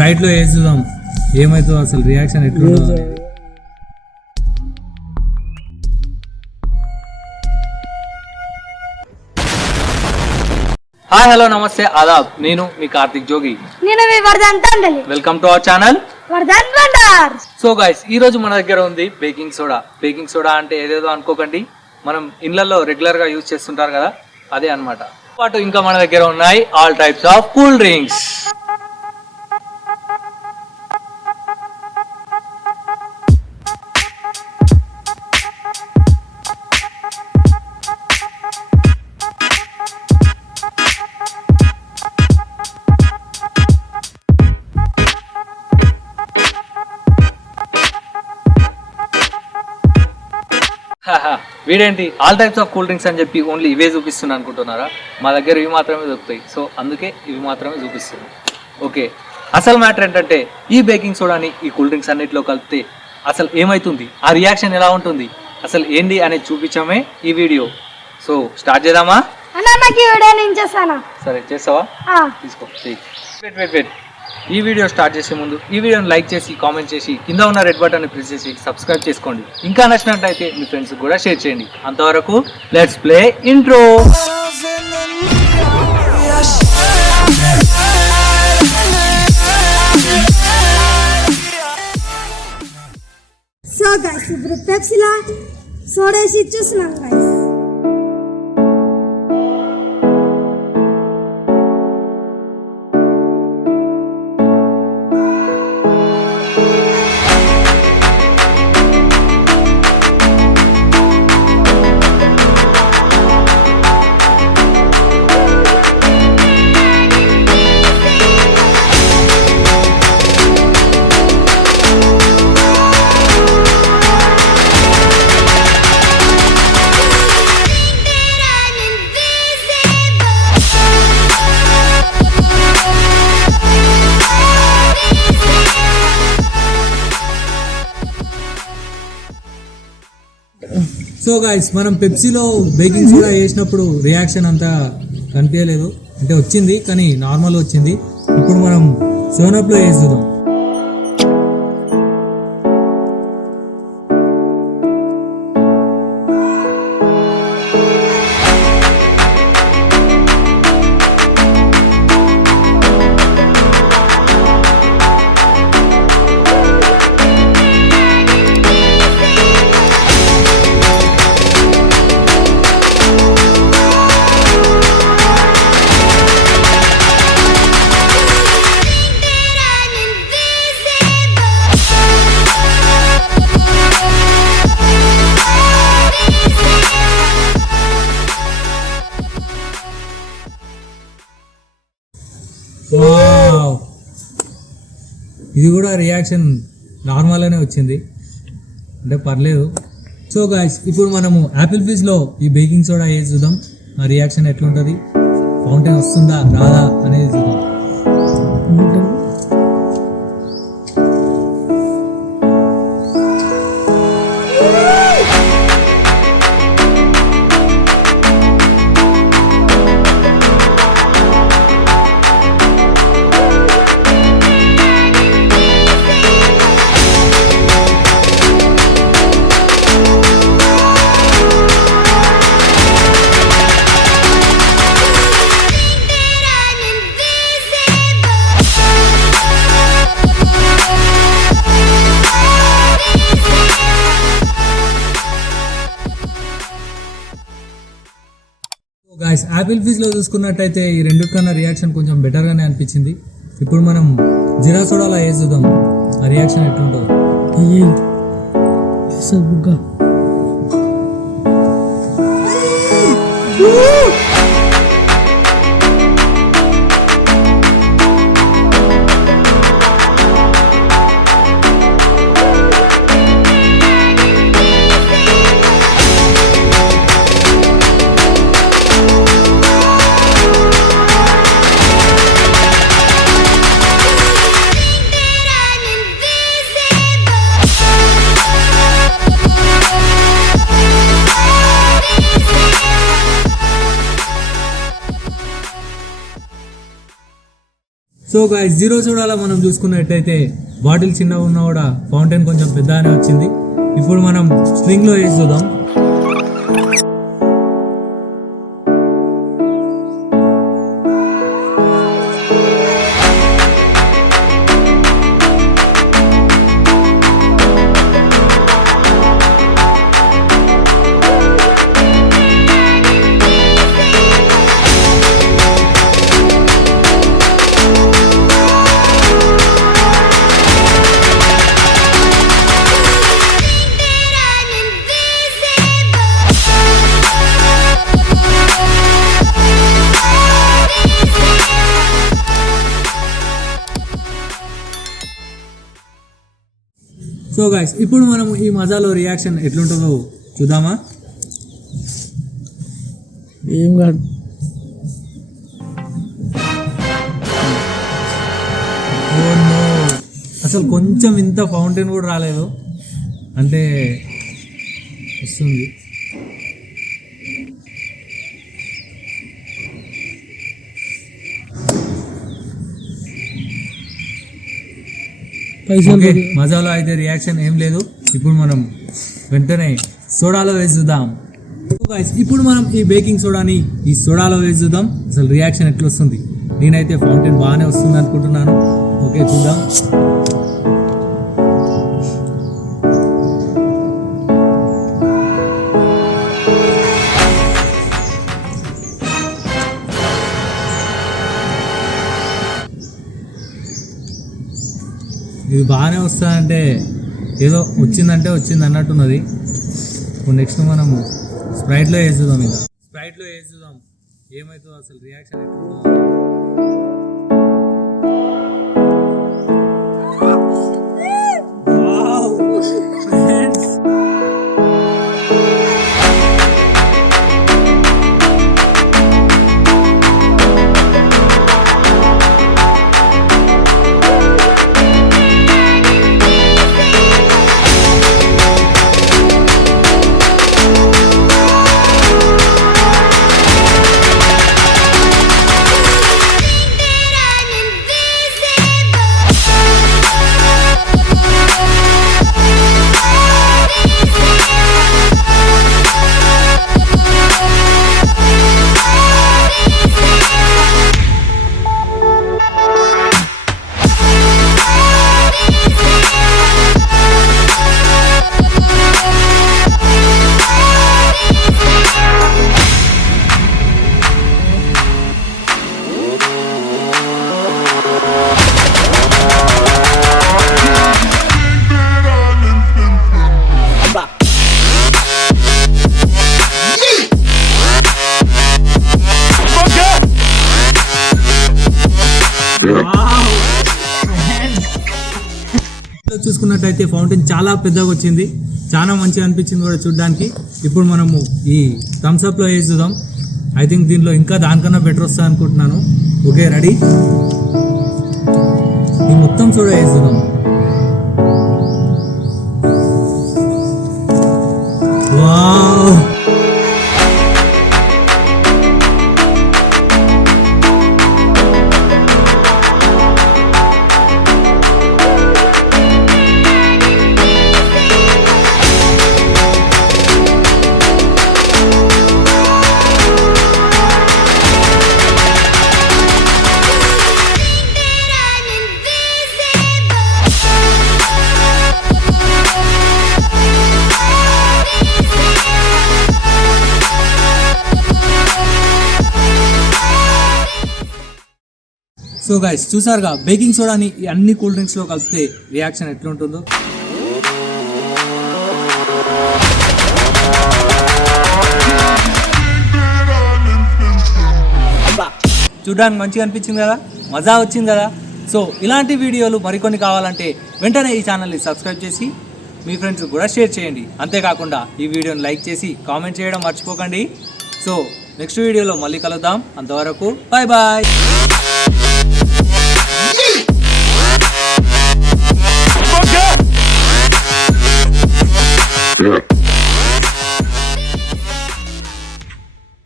స్ప్రైట్ లో వేసుదాం ఏమైతుందో అసలు రియాక్షన్ ఎట్లుంటుందో. హాయ్ హలో నమస్తే ఆదాబ్, నేను మీ కార్తిక్ జోగి. నేను మీ వర్ధన్ తండ్రి. Welcome to our channel Vardhan wonder. So guys, ఈ రోజు మన దగ్గర ఉంది బేకింగ్ సోడా. బేకింగ్ సోడా అంటే ఏదేదో అనుకోకండి, మనం ఇళ్లలో రెగ్యులర్ గా యూజ్ చేస్తుంటారు కదా, అదే అన్నమాట. పాటు ఇంకా మన దగ్గర ఉన్నాయి all types of cool drinks. వీడేంటి all types of cool drinks అని చెప్పి ఓన్లీ ఇవే చూపిస్తున్నా అనుకుంటున్నారా? మా దగ్గర ఇవి మాత్రమే దొరుకుతాయి, సో అందుకే ఇవి మాత్రమే చూపిస్తున్నాం. ఓకే, అసలు మ్యాటర్ ఏంటంటే ఈ బేకింగ్ సోడాని ఈ కూల్ డ్రింక్స్ అన్నిటిలో కలిపితే అసలు ఏమవుతుంది, ఆ రియాక్షన్ ఎలా ఉంటుంది, అసలు ఏంటి అనేది చూపించామే ఈ వీడియో. సో స్టార్ట్ చేద్దామా? సరే చేస్తావా? తీసుకో. వెయిట్. ఈ వీడియో స్టార్ట్ చేసే ముందు ఈ వీడియోని లైక్ చేసి కామెంట్ చేసి కింద ఉన్న రెడ్ బటన్ ప్రెస్ చేసి సబ్స్క్రైబ్ చేసుకోండి. ఇంకా నచ్చినట్లయితే మీ ఫ్రెండ్స్ కూడా షేర్ చేయండి. అంతవరకు let's play intro. So guys, ఇప్పుడు పెప్సీలా సోడా వేసి చూస్తున్నాం గైస్. సో గైస్, మనం పెప్సీలో బేకింగ్ సోడా వేసినప్పుడు రియాక్షన్ అంతా కనిపించలేదు, అంటే వచ్చింది కానీ నార్మల్ వచ్చింది. ఇప్పుడు మనం 7up లో వేసుదాం. ఇది కూడా రియాక్షన్ నార్మల్గానే వచ్చింది, అంటే పర్లేదు. సో గాయ్స్, ఇప్పుడు మనము యాపిల్ ఫిజ్లో ఈ బేకింగ్ సోడా వేసి చూద్దాం, ఆ రియాక్షన్ ఎట్లుంటుంది, ఫౌంటైన్ వస్తుందా రాదా అనేది చూద్దాం. గాయ్స్, యాపిల్ ఫిజ్ లో చూసుకున్నట్టయితే ఈ రెండు కన్నా రియాక్షన్ కొంచెం బెటర్ గానే అనిపించింది. ఇప్పుడు మనం జీరా సోడాలో వేసుదాం, ఆ రియాక్షన్ ఎట్లుంటుందో. సో గైస్ జీరో సోడాలో మనం చూసుకున్నట్టయితే బాటిల్ చిన్నగా ఉన్నా కూడా ఫౌంటైన్ కొంచెం పెద్దగానే వచ్చింది. ఇప్పుడు మనం స్ట్రింగ్లో వేసి చూద్దాం. సో గైస్ ఇప్పుడు మనం ఈ మజాలో రియాక్షన్ ఎట్లుంటుందో చూద్దామా. ఏం కాదు, అసలు కొంచెం ఇంత ఫౌంటైన్ కూడా రాలేదు, అంటే వస్తుంది. మజాలో అయితే రియాక్షన్ ఏం లేదు. ఇప్పుడు మనం వెంటనే సోడాలో వేసి చూద్దాం. ఇప్పుడు మనం ఈ బేకింగ్ సోడాని ఈ సోడాలో వేసి చూద్దాం, అసలు రియాక్షన్ ఎట్లా వస్తుంది. నేనైతే ఫౌంటైన్ బాగానే వస్తుంది అనుకుంటున్నాను. ఓకే చూద్దాం. ఇది బాగానే వస్తుందంటే ఏదో వచ్చిందంటే వచ్చింది అన్నట్టున్నది. ఇప్పుడు నెక్స్ట్ మనం స్ప్రైట్లో వేసుదాం. ఇలా స్ప్రైట్లో వేసుదాం ఏమవుతుందో అసలు రియాక్షన్ ఎట్లుంటుందో. చూసుకున్నట్టయితే ఫౌంటైన్ చాలా పెద్దగా వచ్చింది, చాలా మంచిగా అనిపించింది కూడా చూడడానికి. ఇప్పుడు మనము ఈ థమ్స్ అప్లో వేసి చూద్దాం. ఐ థింక్ దీనిలో ఇంకా దానికన్నా బెటర్ వస్తుంది అనుకుంటున్నాను. ఓకే రెడీ, ఈ మొత్తం సోడా వేసి చూద్దాం. వావ్ సో గైస్ చూసారుగా బేకింగ్ సోడాని ఈ అన్ని కూల్ డ్రింక్స్లో కలిపితే రియాక్షన్ ఎట్లుంటుందో. చూడడానికి మంచిగా అనిపించింది కదా, మజా వచ్చింది కదా. సో ఇలాంటి వీడియోలు మరికొన్ని కావాలంటే వెంటనే ఈ ఛానల్ని సబ్స్క్రైబ్ చేసి మీ ఫ్రెండ్స్ కూడా షేర్ చేయండి. అంతేకాకుండా ఈ వీడియోని లైక్ చేసి కామెంట్ చేయడం మర్చిపోకండి. సో నెక్స్ట్ వీడియోలో మళ్ళీ కలుద్దాం. అంతవరకు బాయ్ బాయ్. Yeah.